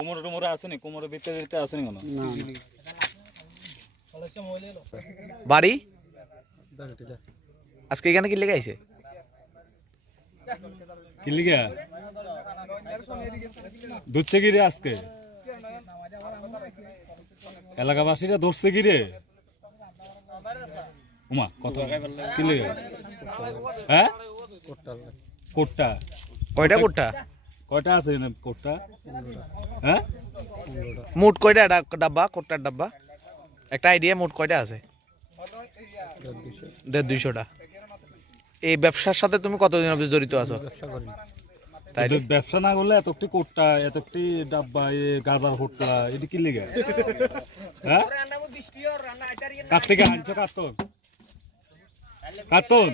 কোমরে টোমরে আসেনি, কোমরের ভিতরে আসেনি কেন? বাড়ি আজকে এখানে কি লেগে আইছে? কি লিগা ধরছে কি রে আজকে? এলাকাবাসীরা ধরছে কি রে? উমা কত কি লেগে? হ্যাঁ কোটটা কয়টা কোটটা? কয়টা আছে কোটটা? হ্যাঁ মোট কয়টা ডাব্বা? কোটটার ডাব্বা একটা আইডিয়া মোট কয়টা আছে? 150-200টা। এই ব্যবসার সাথে তুমি কতদিন অবধি জড়িত আছো? তাই ব্যবসা না করলে এতটি কোটটা, এতটি ডাব্বা, গাজার হোট্টা, এটি কি লেগে? হ্যাঁ কার থেকে আনছো? কার্তন কার্তন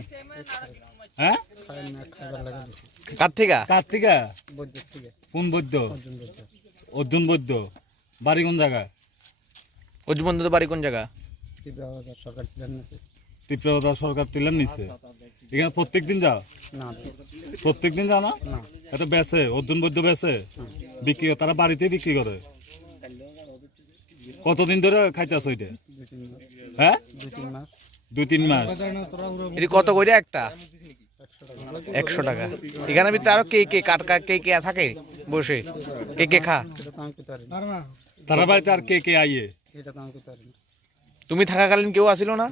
হ্যাঁ কার থেকে? কার থেকে? কোন বৈদ্য? অর্জুন বৈদ্য। বাড়ি কোন জায়গা? অর্জুন বৈদ্য বাড়ি কোন জায়গা? ত্রিপুরা সরকার তিলার নিচ্ছে। এখানে প্রত্যেক দিন যাও? প্রত্যেক দিন যাও না? এটা বেচে অর্জুন বৈদ্য বেচে বিক্রি, তারা বাড়িতে বিক্রি করে। কতদিন ধরে খাইতেছ এটা? হ্যাঁ 2-3 মাস। এটি কত করে একটা? 100 টাকা। এখানে ভিতরে আরো কে কে কে থাকে বসে? কে খা? তারা বাড়িতে আর কে আইয়ে? তুমি থাকাকালীন কেউ আসিল না?